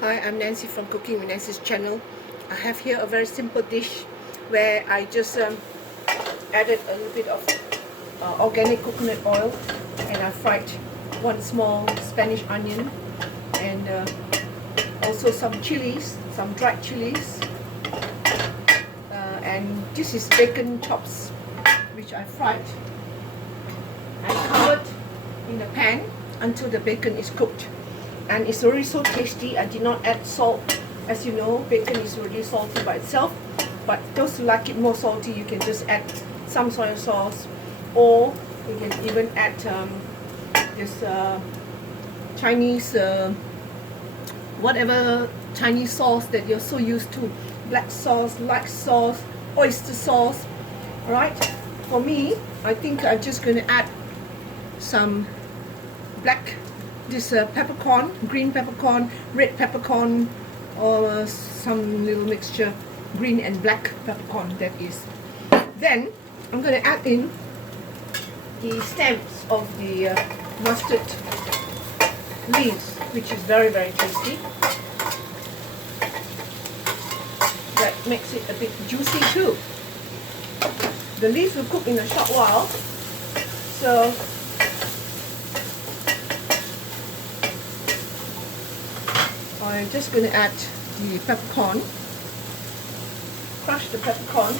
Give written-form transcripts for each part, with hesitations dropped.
Hi, I'm Nancy from Cooking with Nancy's channel. I have here a very simple dish where I just added a little bit of organic coconut oil, and I fried one small Spanish onion and also some chilies, some dried chilies, and this is bacon chops which I fried and covered in a pan until the bacon is cooked. And it's already so tasty. I did not add salt. As you know, bacon is already salty by itself, but those who like it more salty, you can just add some soy sauce, or you can even add this Chinese whatever Chinese sauce that you're so used to, black sauce, light sauce, oyster sauce. Alright, for me, I think I'm just going to add some peppercorn, green peppercorn, red peppercorn, or some little mixture, green and black peppercorn, that is. Then I'm going to add in the stems of the mustard leaves, which is very, very tasty. That makes it a bit juicy too. The leaves will cook in a short while, so I'm just going to add the peppercorn, crush the peppercorn,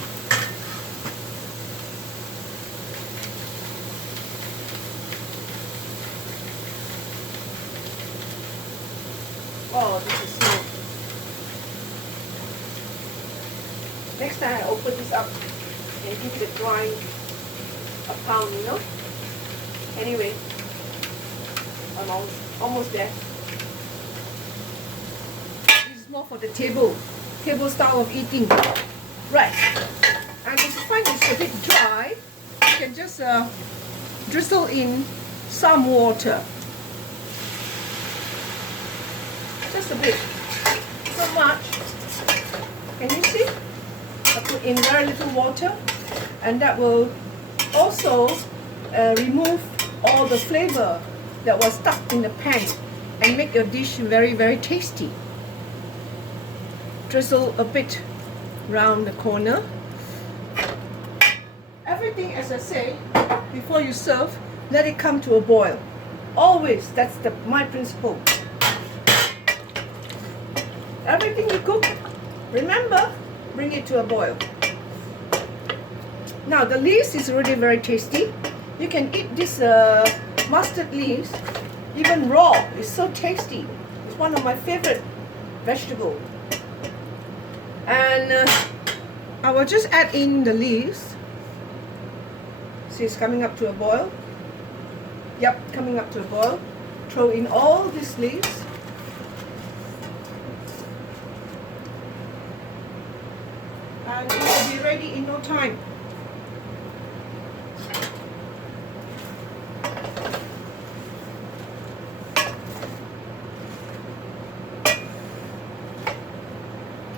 oh, this is smooth. Next time I open this up and give it a grind, a pound, you know. Anyway, I'm almost there. More for the table style of eating, right? And if you find it's a bit dry, you can just drizzle in some water, just a bit, so much. Can you see? I put in very little water, and that will also remove all the flavor that was stuck in the pan and make your dish very, very tasty. Drizzle a bit round the corner. Everything, as I say, before you serve, let it come to a boil. Always, that's my principle. Everything you cook, remember, bring it to a boil. Now the leaves is already very tasty. You can eat this mustard leaves even raw. It's so tasty. It's one of my favorite vegetables. And I will just add in the leaves. See, it's coming up to a boil. Yep, coming up to a boil. Throw in all these leaves. And it will be ready in no time.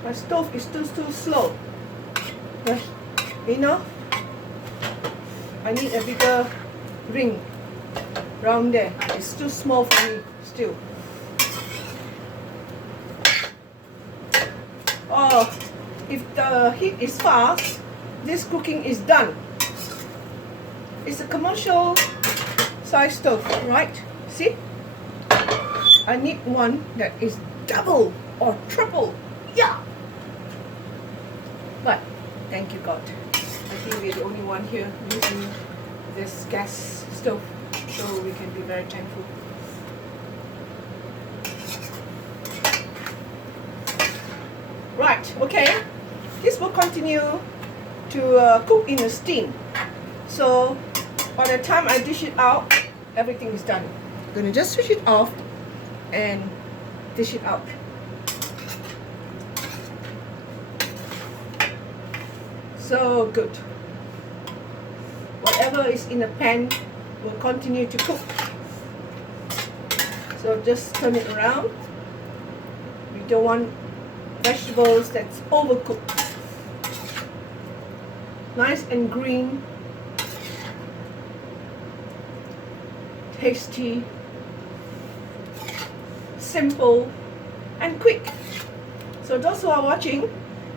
My stove is still too slow. You know, I need a bigger ring round there. It's too small for me still. Oh, if the heat is fast, this cooking is done. It's a commercial size stove, right? See? I need one that is double or triple. Yeah! But thank you God, I think we're the only one here using this gas stove, so we can be very thankful. Right, okay, this will continue to cook in a steam, so by the time I dish it out, everything is done. I'm gonna just switch it off and dish it out. So good. Whatever is in the pan will continue to cook. So just turn it around. We don't want vegetables that's overcooked. Nice and green, tasty, simple, and quick. So those who are watching,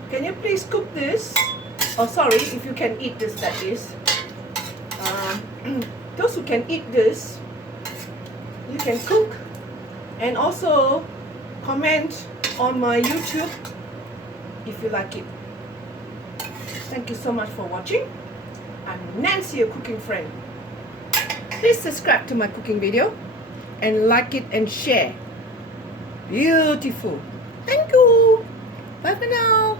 can you please cook this? Oh, sorry, if you can eat this, that is. Those who can eat this, you can cook and also comment on my YouTube if you like it. Thank you so much for watching. I'm Nancy, your cooking friend. Please subscribe to my cooking video and like it and share. Beautiful. Thank you. Bye for now.